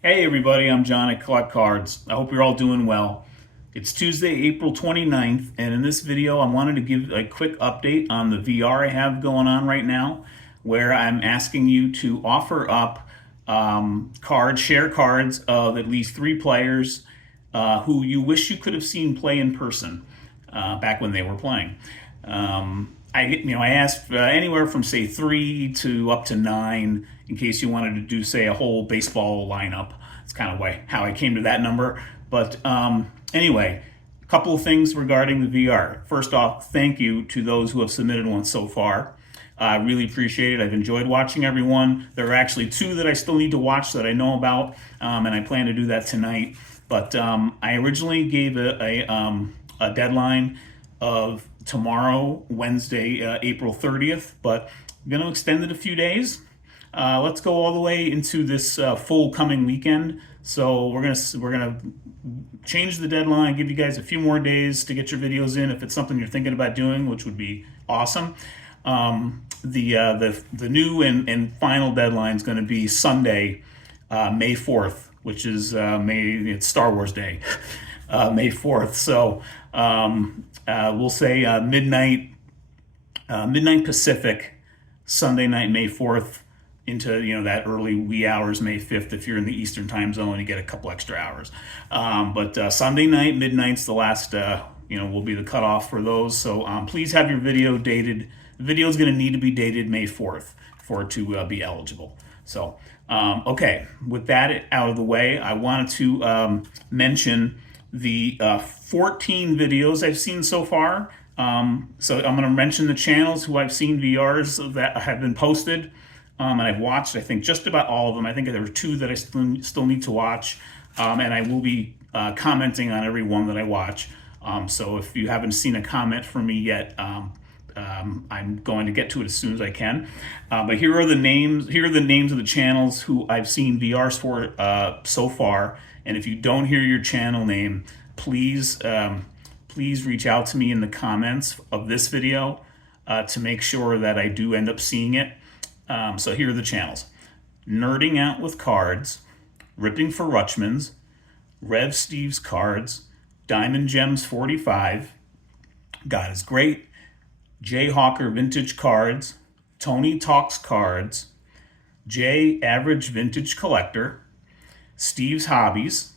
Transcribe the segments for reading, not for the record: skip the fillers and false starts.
Hey everybody, I'm John at Collect Cards. I hope you're all doing well. It's Tuesday, April 29th, and in this video I wanted to give a quick update on the VR I have going on right now, where I'm asking you to offer up share cards of at least three players who you wish you could have seen play in person back when they were playing. I asked anywhere from say three to up to nine in case you wanted to do say a whole baseball lineup. It's kind of how I came to that number. But anyway, a couple of things regarding the VR. First off, thank you to those who have submitted one so far. I really appreciate it. I've enjoyed watching everyone. There are actually two that I still need to watch that I know about, and I plan to do that tonight. But I originally gave a deadline of tomorrow, Wednesday, April 30th, but I'm going to extend it a few days. Let's go all the way into this full coming weekend. So we're gonna change the deadline, give you guys a few more days to get your videos in if it's something you're thinking about doing, which would be awesome. The new and final deadline is going to be Sunday, May 4th, which is it's Star Wars Day, May 4th. So we'll say midnight Pacific, Sunday night, May 4th, into that early wee hours, May 5th. If you're in the Eastern time zone, you get a couple extra hours. But Sunday night, midnight's the last. Will be the cutoff for those. So please have your video dated. The video is going to need to be dated May 4th for it to be eligible. So okay, with that out of the way, I wanted to mention the 14 videos I've seen so far. So I'm going to mention the channels who I've seen VRs that have been posted. And I've watched, I think, just about all of them. I think there are two that I still need to watch. And I will be commenting on every one that I watch. So if you haven't seen a comment from me yet, I'm going to get to it as soon as I can. But here are the names. Here are the names of the channels who I've seen VRs for so far. And if you don't hear your channel name, please reach out to me in the comments of this video to make sure that I do end up seeing it. So here are the channels: Nerding Out with Cards, Ripping for Rutschmans, Rev Steve's Cards, Diamond Gems 45, God is Great, Jay Hawker Vintage Cards, Tony Talks Cards, Jay Average Vintage Collector, Steve's Hobbies,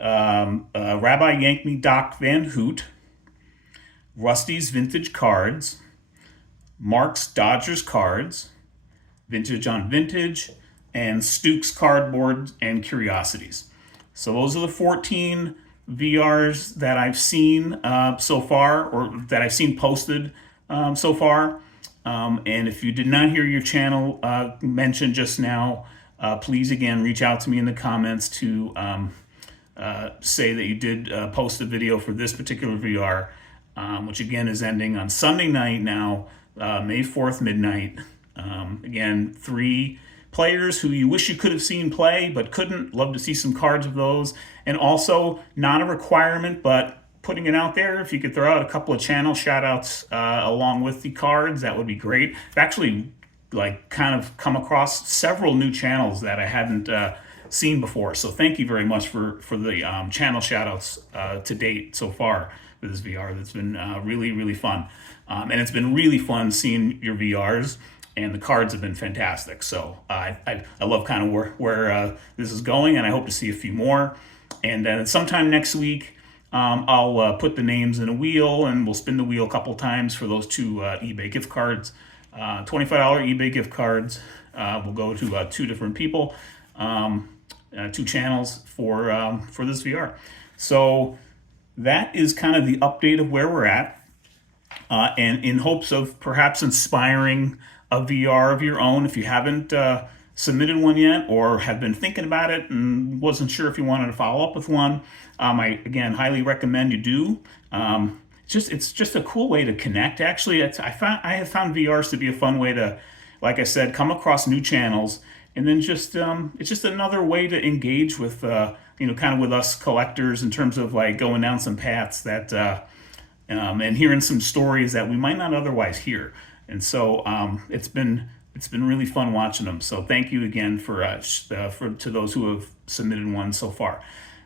Rabbi Yank Me Doc Van Hoot, Rusty's Vintage Cards, Mark's Dodgers Cards, Vintage on Vintage, and Stuke's Cardboard and Curiosities. So those are the 14 VRs that I've seen so far, or that I've seen posted so far. And if you did not hear your channel mentioned just now, please again reach out to me in the comments to say that you did post a video for this particular VR, which again is ending on Sunday night now, May 4th, midnight. Again, three players who you wish you could have seen play but couldn't. Love to see some cards of those. And also, not a requirement, but putting it out there. If you could throw out a couple of channel shout outs along with the cards, that would be great. I've actually kind of come across several new channels that I hadn't seen before. So thank you very much for the channel shout outs to date so far with this VR. That's been really, really fun. And it's been really fun seeing your VRs, and the cards have been fantastic. So I love kind of where this is going, and I hope to see a few more. And then sometime next week, I'll put the names in a wheel, and we'll spin the wheel a couple times for those two eBay gift cards. $25 eBay gift cards will go to two different people, two channels for this VR. So that is kind of the update of where we're at. And in hopes of perhaps inspiring a VR of your own, if you haven't submitted one yet or have been thinking about it and wasn't sure if you wanted to follow up with one, I again highly recommend you do. It's just a cool way to connect. Actually, I have found VRs to be a fun way to, like I said, come across new channels, and then just it's just another way to engage with kind of with us collectors in terms of like going down some paths that. And hearing some stories that we might not otherwise hear. And so it's been it's been really fun watching them. So thank you again for to those who have submitted one so far.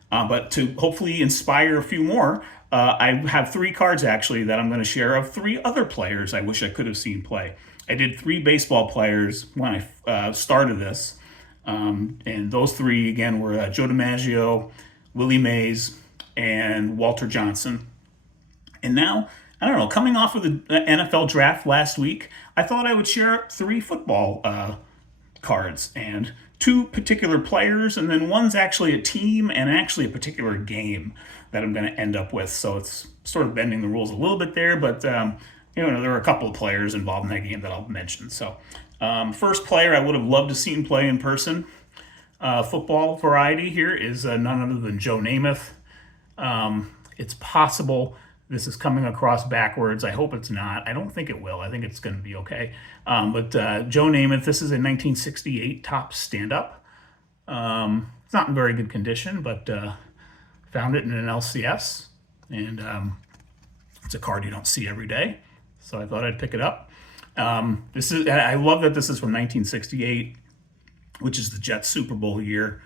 But to hopefully inspire a few more, I have 3 cards actually that I'm going to share of 3 other players I wish I could have seen play. I did 3 baseball players when I started this, and those 3 again were Joe DiMaggio, Willie Mays, and Walter Johnson. And now, I don't know, coming off of the NFL draft last week, I thought I would share 3 football cards and 2 particular players, and then one's actually a team and actually a particular game that I'm going to end up with. So it's sort of bending the rules a little bit there, but there are a couple of players involved in that game that I'll mention. So first player I would have loved to seen play in person, football variety here, is none other than Joe Namath. It's possible this is coming across backwards. I hope it's not. I don't think it will. I think it's going to be okay. But Joe Namath, this is a 1968 Topps stand-up. It's not in very good condition, but found it in an LCS. And it's a card you don't see every day. So I thought I'd pick it up. I love that this is from 1968, which is the Jets Super Bowl year.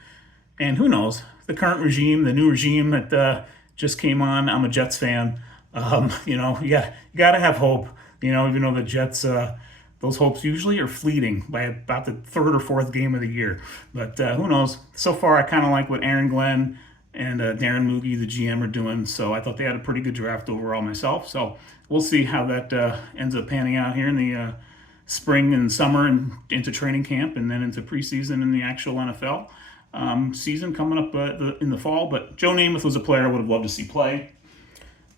And who knows, the current regime, the new regime that just came on, I'm a Jets fan. You got to have hope. Even though the Jets, those hopes usually are fleeting by about the 3rd or 4th game of the year. But who knows? So far, I kind of like what Aaron Glenn and Darren Moogie, the GM, are doing. So I thought they had a pretty good draft overall myself. So we'll see how that ends up panning out here in the spring and summer and into training camp and then into preseason in the actual NFL season coming up in the fall. But Joe Namath was a player I would have loved to see play.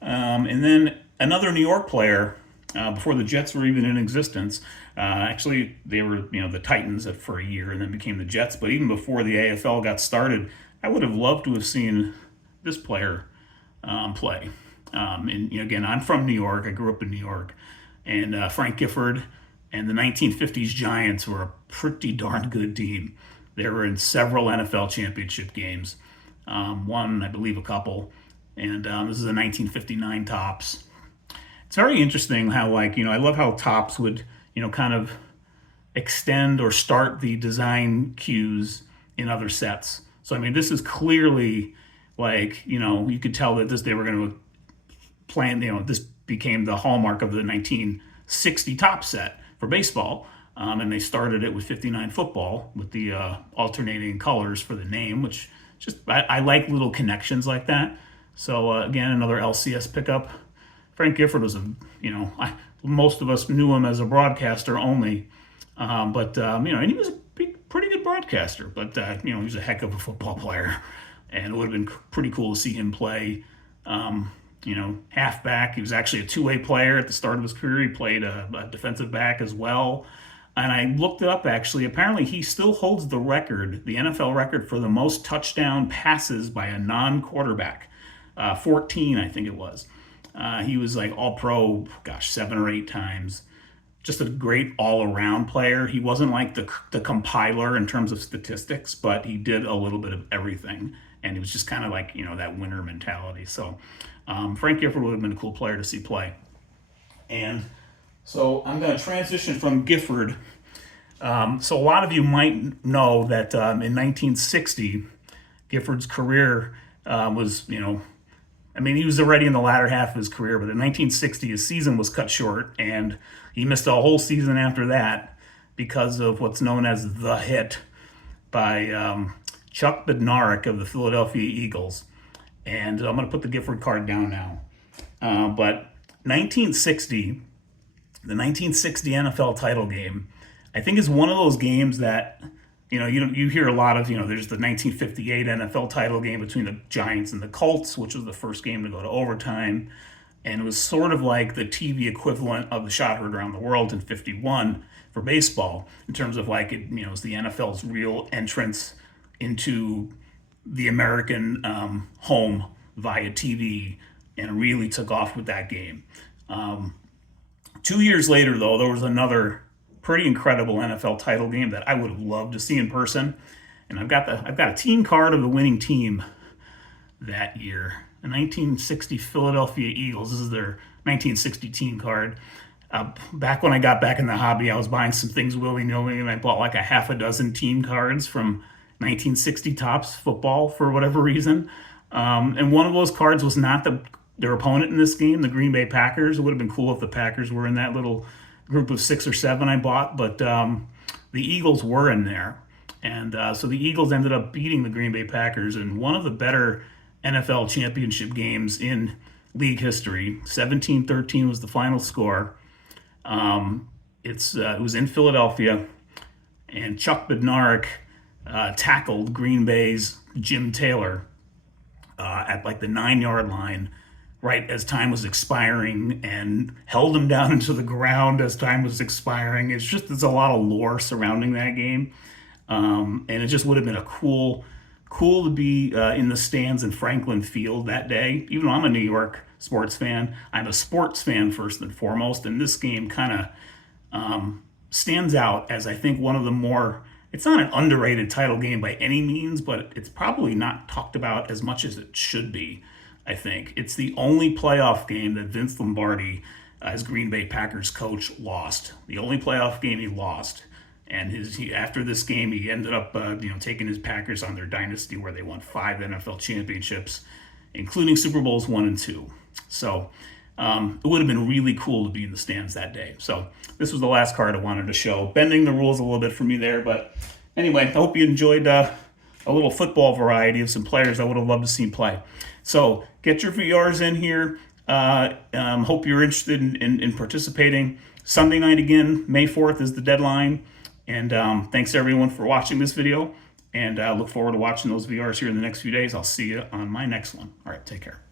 And then another New York player, before the Jets were even in existence. Actually, they were the Titans for a year and then became the Jets. But even before the AFL got started, I would have loved to have seen this player play. And again, I'm from New York. I grew up in New York. And Frank Gifford and the 1950s Giants were a pretty darn good team. They were in several NFL championship games. Won, I believe, a couple. And this is a 1959 Topps. It's very interesting how, I love how Topps would, kind of extend or start the design cues in other sets. So, this is clearly you could tell that they were going to plan, this became the hallmark of the 1960 Topps set for baseball. And they started it with 59 football with the alternating colors for the name, which I like little connections like that. So again, another LCS pickup. Frank Gifford was most of us knew him as a broadcaster only, but and he was a pretty good broadcaster. But he was a heck of a football player, and it would have been pretty cool to see him play. Halfback. He was actually a 2-way player at the start of his career. He played a defensive back as well. And I looked it up, actually. Apparently, he still holds the record, the NFL record, for the most touchdown passes by a non-quarterback. 14, I think it was. He was all-pro, 7 or 8 times. Just a great all-around player. He wasn't like the compiler in terms of statistics, but he did a little bit of everything. And he was just kind of that winner mentality. So Frank Gifford would have been a cool player to see play. And so I'm going to transition from Gifford. So a lot of you might know that in 1960, Gifford's career was, he was already in the latter half of his career, but in 1960, his season was cut short, and he missed a whole season after that because of what's known as the hit by Chuck Bednarik of the Philadelphia Eagles. And I'm going to put the Gifford card down now. But 1960, the 1960 NFL title game, I think is one of those games that, you hear a lot of, there's the 1958 NFL title game between the Giants and the Colts, which was the first game to go to overtime. And it was sort of like the TV equivalent of the Shot Heard Around the World in 51 for baseball, in terms of it was the NFL's real entrance into the American home via TV, and really took off with that game. 2 years later, though, there was another pretty incredible NFL title game that I would have loved to see in person, and I've got a team card of the winning team that year, the 1960 Philadelphia Eagles. This is their 1960 team card. Back when I got back in the hobby, I was buying some things willy-nilly, and I bought like a half a dozen team cards from 1960 Topps football for whatever reason. And one of those cards was not their opponent in this game, the Green Bay Packers. It would have been cool if the Packers were in that little group of 6 or 7 I bought, but the Eagles were in there. And so the Eagles ended up beating the Green Bay Packers in one of the better NFL championship games in league history. 17-13 was the final score. It was in Philadelphia, and Chuck Bednarik tackled Green Bay's Jim Taylor at like the 9-yard line right as time was expiring, and held him down into the ground as time was expiring. There's a lot of lore surrounding that game. And it just would have been cool to be in the stands in Franklin Field that day. Even though I'm a New York sports fan, I'm a sports fan first and foremost, and this game kind of stands out as, I think, one of the more, it's not an underrated title game by any means, but it's probably not talked about as much as it should be, I think. It's the only playoff game that Vince Lombardi, as Green Bay Packers coach, lost. The only playoff game he lost. And after this game, he ended up taking his Packers on their dynasty, where they won 5 NFL championships, including Super Bowls 1 and 2. So it would have been really cool to be in the stands that day. So this was the last card I wanted to show. Bending the rules a little bit for me there. But anyway, I hope you enjoyed a little football variety of some players I would have loved to see play. So get your VRs in here. Hope you're interested in participating. Sunday night again, May 4th is the deadline. And thanks everyone for watching this video. And I look forward to watching those VRs here in the next few days. I'll see you on my next one. All right, take care.